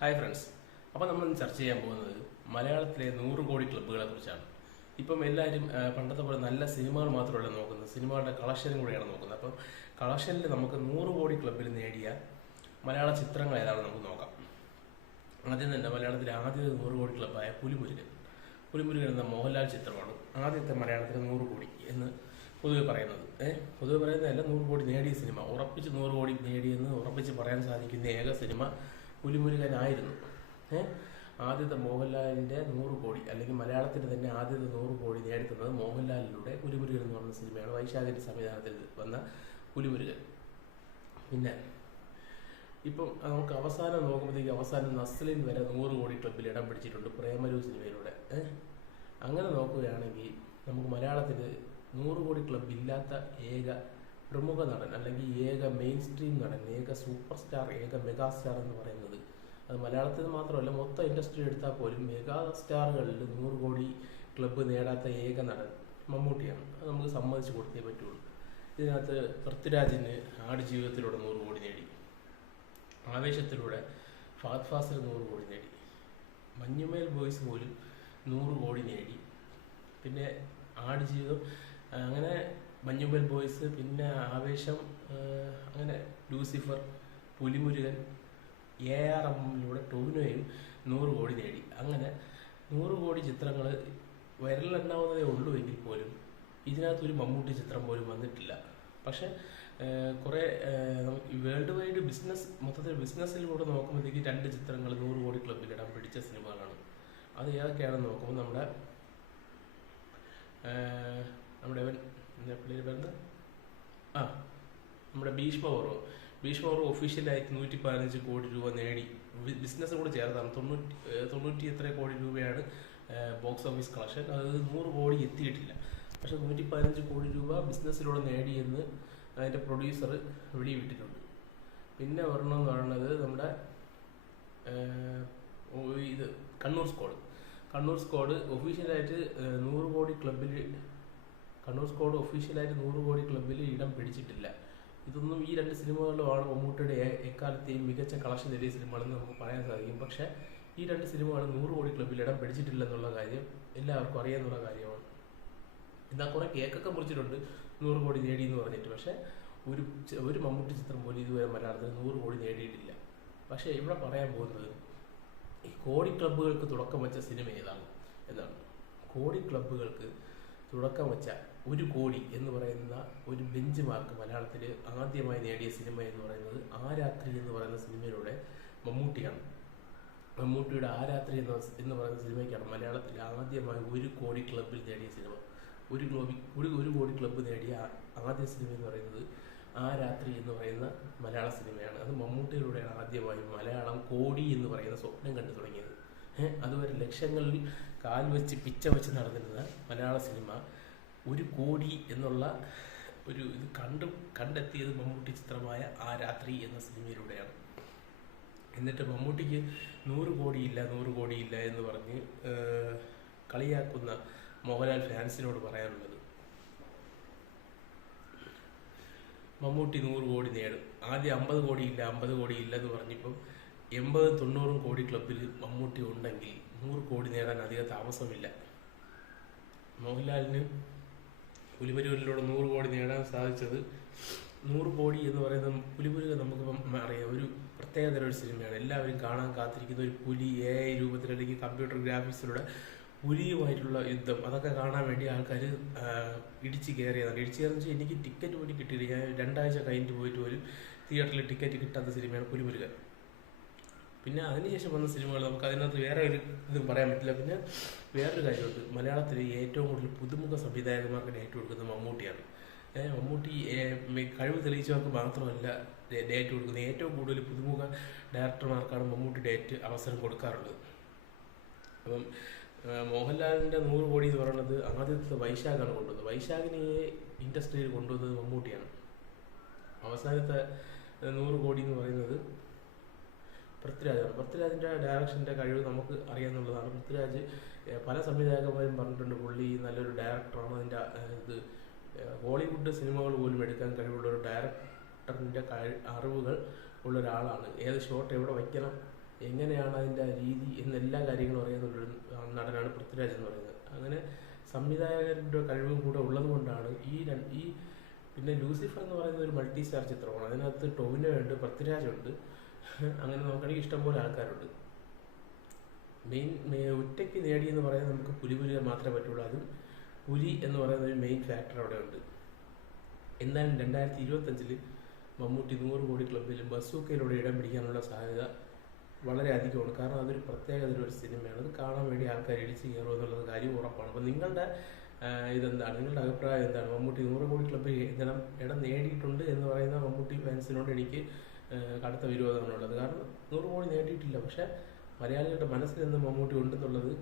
Hi friends. അപ്പോൾ നമ്മൾ ചർച്ച ചെയ്യാൻ പോകുന്നത് മലയാളത്തിലെ 100 കോടി ക്ലബ്ബുകളെ കുറിച്ചാണ്. ഇപ്പം എല്ലാവരും പണ്ടത്തെ പോലെ നല്ല സിനിമകൾ മാത്രമല്ല നോക്കുന്നത്, സിനിമകളുടെ കളക്ഷനും കൂടെയാണ് നോക്കുന്നത്. അപ്പം കളക്ഷനിൽ നമുക്ക് 100 കോടി ക്ലബ്ബിൽ നേടിയ മലയാള ചിത്രങ്ങൾ ഏതാണെന്ന് നമുക്ക് നോക്കാം. ആദ്യം തന്നെ മലയാളത്തിലെ ആദ്യത്തെ 100 കോടി ക്ലബ്ബായ പുലിമുരുകൻ എന്ന മോഹൻലാൽ ചിത്രമാണ് ആദ്യത്തെ മലയാളത്തിലെ 100 കോടി എന്ന് പൊതുവെ പറയുന്നത്. പൊതുവെ പറയുന്നതല്ല, 100 കോടി നേടിയ സിനിമ, ഉറപ്പിച്ച് 100 കോടി നേടിയെന്ന് ഉറപ്പിച്ച് പറയാൻ സാധിക്കുന്ന ഏക സിനിമ പുലിമുരുകനായിരുന്നു. ആദ്യത്തെ മോഹൻലാലിൻ്റെ 100 കോടി, അല്ലെങ്കിൽ മലയാളത്തിൻ്റെ തന്നെ ആദ്യത്തെ 100 കോടി നേടിത്തന്നത് മോഹൻലാലിലൂടെ പുലിമുരുകൻ എന്ന് പറയുന്ന സിനിമയാണ്. വൈശാഖിൻ്റെ സംവിധാനത്തിൽ വന്ന പുലിമുരുകൻ. പിന്നെ ഇപ്പം നമുക്ക് അവസാനം നോക്കുമ്പോഴത്തേക്ക് അവസാനം നസ്ലിൻ വരെ 100 കോടി ക്ലബ്ബിൽ ഇടം പിടിച്ചിട്ടുണ്ട് പ്രേമലു സിനിമയിലൂടെ. അങ്ങനെ നോക്കുകയാണെങ്കിൽ നമുക്ക് മലയാളത്തിൽ 100 കോടി ക്ലബ്ബ് ഇല്ലാത്ത ഏക പ്രമുഖ നടൻ, അല്ലെങ്കിൽ ഏക മെയിൻ സ്ട്രീം നടൻ, ഏക സൂപ്പർ സ്റ്റാർ, ഏക മെഗാ സ്റ്റാർ എന്ന് പറയുന്നത് അത് മലയാളത്തിൽ മാത്രമല്ല മൊത്തം ഇൻഡസ്ട്രി എടുത്താൽ പോലും മെഗാ സ്റ്റാറുകളിൽ 100 കോടി ക്ലബ്ബ് നേടാത്ത ഏക നടൻ മമ്മൂട്ടിയാണ്. അത് നമുക്ക് സമ്മതിച്ച് കൊടുത്തേ പറ്റുള്ളൂ. ഇതിനകത്ത് പൃഥ്വിരാജിന് ആടുജീവിതത്തിലൂടെ 100 കോടി നേടി, ആവേശത്തിലൂടെ ഫഹദ് ഫാസിൽ 100 കോടി നേടി, മഞ്ഞുമേൽ ബോയ്സ് പോലും 100 കോടി നേടി. പിന്നെ ആടുജീവിതം, അങ്ങനെ മഞ്ഞുമേൽ ബോയ്സ്, പിന്നെ ആവേശം, അങ്ങനെ ലൂസിഫർ, പുലിമുരുകൻ, ARMലൂടെ ടോവിനോയും 100 കോടി നേടി. അങ്ങനെ 100 കോടി ചിത്രങ്ങൾ വിരലെണ്ണാവുന്നതേ ഉള്ളൂ എങ്കിൽ പോലും ഇതിനകത്തൊരു മമ്മൂട്ടി ചിത്രം പോലും വന്നിട്ടില്ല. പക്ഷേ കുറേ വേൾഡ് വൈഡ് മൊത്തത്തിൽ ബിസിനസ്സിലൂടെ നോക്കുമ്പോഴത്തേക്ക് 2 ചിത്രങ്ങൾ 100 കോടി ക്ലബ്ബിൽ ഇടം പിടിച്ച സിനിമകളാണ്. അത് ഏതൊക്കെയാണെന്ന് നോക്കുമ്പോൾ നമ്മുടെ പിള്ളേർ വരുന്നത് നമ്മുടെ ഭീഷ്മപർവം ഒഫീഷ്യലായിട്ട് 115 കോടി രൂപ നേടി. ബിസിനസ് കൂടെ ചേർത്താണ് 90 എത്ര കോടി രൂപയാണ് ബോക്സ് ഓഫീസ് കളക്ഷൻ. അത് 100 കോടി എത്തിയിട്ടില്ല. പക്ഷെ 115 കോടി രൂപ ബിസിനസ്സിലൂടെ നേടിയെന്ന് അതിൻ്റെ പ്രൊഡ്യൂസർ വെളിവിട്ടിട്ടുണ്ട്. പിന്നെ ഒരെണ്ണമെന്ന് പറയുന്നത് നമ്മുടെ ഇത് കണ്ണൂർ സ്ക്വാഡ് ഒഫീഷ്യലായിട്ട് 100 കോടി ക്ലബ്ബിൽ ഇടം പിടിച്ചിട്ടില്ല. ഇതൊന്നും ഈ 2 സിനിമകളിലുമാണ് മമ്മൂട്ടിയുടെ എക്കാലത്തെയും മികച്ച കളക്ഷൻ നേടിയ സിനിമകളെന്ന് നമുക്ക് പറയാൻ സാധിക്കും. പക്ഷേ ഈ 2 സിനിമകളും 100 കോടി ക്ലബ്ബിൽ ഇടം പിടിച്ചിട്ടില്ലെന്നുള്ള കാര്യം എല്ലാവർക്കും അറിയാവുന്ന കാര്യമാണ്. എന്നാൽ കുറേ കേക്കൊക്കെ മുറിച്ചിട്ടുണ്ട് 100 കോടി നേടി എന്ന് പറഞ്ഞിട്ട്. പക്ഷേ ഒരു മമ്മൂട്ടി ചിത്രം പോലും ഇതുവരെ മലയാളത്തിൽ 100 കോടി നേടിയിട്ടില്ല. പക്ഷേ ഇവിടെ പറയാൻ പോകുന്നത് ഈ കോടി ക്ലബ്ബുകൾക്ക് തുടക്കം വെച്ച സിനിമ ഏതാണ് എന്നാണ്. കോടി ക്ലബ്ബുകൾക്ക് തുടക്കം വെച്ച 1 കോടി എന്ന് പറയുന്ന ഒരു ബെഞ്ച് മാർക്ക് മലയാളത്തിൽ ആദ്യമായി നേടിയ സിനിമ എന്ന് പറയുന്നത് ആരാത്രി എന്ന് പറയുന്ന സിനിമയിലൂടെ മമ്മൂട്ടിയാണ്. മമ്മൂട്ടിയുടെ ആരാത്രി എന്ന് പറയുന്ന സിനിമയ്ക്കാണ് മലയാളത്തിൽ ആദ്യമായി 1 കോടി ക്ലബ്ബിൽ നേടിയ സിനിമ. ഒരു കോടി ക്ലബ്ബ് നേടിയ ആദ്യ സിനിമ എന്ന് പറയുന്നത് ആരാത്രി എന്ന് പറയുന്ന മലയാള സിനിമയാണ്. അത് മമ്മൂട്ടിയിലൂടെയാണ് ആദ്യമായി മലയാളം കോടി എന്ന് പറയുന്ന സ്വപ്നം കണ്ടു തുടങ്ങിയത്. അതുവരെ ലക്ഷങ്ങളിൽ കാൽ വെച്ച് പിച്ച വെച്ച് നടന്നിരുന്ന മലയാള സിനിമ 1 കോടി എന്നുള്ള ഒരു ഇത് കണ്ടെത്തിയത് മമ്മൂട്ടി ചിത്രമായ ആരാത്രി എന്ന സിനിമയിലൂടെയാണ്. എന്നിട്ട് മമ്മൂട്ടിക്ക് 100 കോടിയില്ല എന്ന് പറഞ്ഞ് കളിയാക്കുന്ന മോഹൻലാൽ ഫാൻസിനോട് പറയാനുള്ളത്, മമ്മൂട്ടി 100 കോടി നേടും. ആദ്യം 50 കോടിയില്ല എന്ന് പറഞ്ഞിപ്പം 80-90 കോടി ക്ലബ്ബിൽ മമ്മൂട്ടി ഉണ്ടെങ്കിൽ 100 കോടി നേടാൻ അധികം താമസമില്ല. മോഹൻലാലിന് പുലിമുരുകനിലൂടെ 100 കോടി നേടാൻ സാധിച്ചത് 100 കോടി എന്ന് പറയുന്നത് പുലിമുരുകൻ നമുക്ക് അറിയാം, ഒരു പ്രത്യേകതര ഒരു സിനിമയാണ്. എല്ലാവരും കാണാൻ കാത്തിരിക്കുന്ന ഒരു പുലി AI രൂപത്തിൽ, അല്ലെങ്കിൽ കമ്പ്യൂട്ടർ ഗ്രാഫിക്സിലൂടെ പുലിയുമായിട്ടുള്ള യുദ്ധം, അതൊക്കെ കാണാൻ വേണ്ടി ആൾക്കാർ ഇടിച്ച് കയറിയതാണ്. എനിക്ക് ടിക്കറ്റ് പോലും കിട്ടിയില്ല. ഞാൻ 2 ആഴ്ച കഴിഞ്ഞിട്ട് പോയിട്ട് പോലും തിയേറ്ററിൽ ടിക്കറ്റ് കിട്ടാത്ത സിനിമയാണ് പുലിമുരുകൻ. പിന്നെ അതിനുശേഷം വന്ന സിനിമകൾ നമുക്ക് അതിനകത്ത് വേറെ ഒരു ഇതും പറയാൻ പറ്റില്ല. പിന്നെ വേറൊരു കാര്യമുണ്ട്, മലയാളത്തിൽ ഏറ്റവും കൂടുതൽ പുതുമുഖ സംവിധായകന്മാർക്ക് ഡേറ്റ് കൊടുക്കുന്നത് മമ്മൂട്ടിയാണ്. മമ്മൂട്ടി കഴിവ് തെളിയിച്ചവർക്ക് മാത്രമല്ല ഡേറ്റ് കൊടുക്കുന്നത്, ഏറ്റവും കൂടുതൽ പുതുമുഖ ഡയറക്ടർമാർക്കാണ് മമ്മൂട്ടി അവസരം കൊടുക്കാറുള്ളത്. അപ്പം മോഹൻലാലിൻ്റെ 100 കോടി എന്ന് പറയുന്നത് ആദ്യത്തെ വൈശാഖാണ് കൊണ്ടുവന്നത്. വൈശാഖിനെ ഇൻഡസ്ട്രിയിൽ കൊണ്ടുവന്നത് മമ്മൂട്ടിയാണ്. അവസാനത്തെ 100 കോടി എന്ന് പറയുന്നത് പൃഥ്വിരാജിൻ്റെ ഡയറക്ഷൻ്റെ കഴിവ് നമുക്ക് അറിയാവുന്നതാണ്. പൃഥ്വിരാജ് പല സംവിധായകന്മാരും പറഞ്ഞിട്ടുണ്ട് പുള്ളി നല്ലൊരു ഡയറക്ടറാണ്. അതിൻ്റെ ഇത് ഹോളിവുഡ് സിനിമകൾ പോലും എടുക്കാൻ കഴിവുള്ള ഒരു ഡയറക്ടറിൻ്റെ അറിവുകൾ ഉള്ള ഒരാളാണ്. ഏത് ഷോട്ട് എവിടെ വയ്ക്കണം എങ്ങനെയാണ് അതിൻ്റെ രീതി എന്നെല്ലാ കാര്യങ്ങളും അറിയാവുന്ന ഒരു നടനാണ് പൃഥ്വിരാജ് എന്ന് പറയുന്നത്. അങ്ങനെ സംവിധായകരുടെ കഴിവും കൂടെ ഉള്ളത് കൊണ്ടാണ് ഈ പിന്നെ ലൂസിഫർ എന്ന് പറയുന്ന ഒരു മൾട്ടി സ്റ്റാർ ചിത്രമാണ്. അതിനകത്ത് ടൊവിനോ ഉണ്ട്, പൃഥ്വിരാജ് ഉണ്ട്, അങ്ങനെ നോക്കുകയാണെങ്കിൽ ഇഷ്ടംപോലെ ആൾക്കാരുണ്ട്. ഒറ്റയ്ക്ക് നേടിയെന്ന് പറയുന്നത് നമുക്ക് പുലി മാത്രമേ പറ്റുള്ളൂ. അതും പുലി എന്ന് പറയുന്ന ഒരു മെയിൻ ഫാക്ടർ അവിടെ ഉണ്ട്. എന്നാലും 2025 മമ്മൂട്ടി 100 കോടി ക്ലബിലും ബസൂക്കയിലൂടെ ഇടം പിടിക്കാനുള്ള സാധ്യത വളരെ അധികമാണ്. കാരണം അതൊരു പ്രത്യേകതരം ഒരു സിനിമയാണ്. അത് കാണാൻ വേണ്ടി ആൾക്കാർ ഇടിച്ച് കയറും എന്നുള്ളത് കാര്യം ഉറപ്പാണ്. അപ്പം നിങ്ങളുടെ ഇതെന്താണ്, നിങ്ങളുടെ അഭിപ്രായം എന്താണ്? മമ്മൂട്ടി 100 കോടി ക്ലബിൽ ഇടം നേടിയിട്ടുണ്ട് എന്ന് പറയുന്ന മമ്മൂട്ടി ഫാൻസിനോട് എനിക്ക് കടുത്ത വിരോധമാണുള്ളത്. കാരണം 100 കോടി നേടിയിട്ടില്ല, പക്ഷെ മലയാളികളുടെ മനസ്സിൽ നിന്ന് മമ്മൂട്ടി ഉണ്ടെന്നുള്ളത്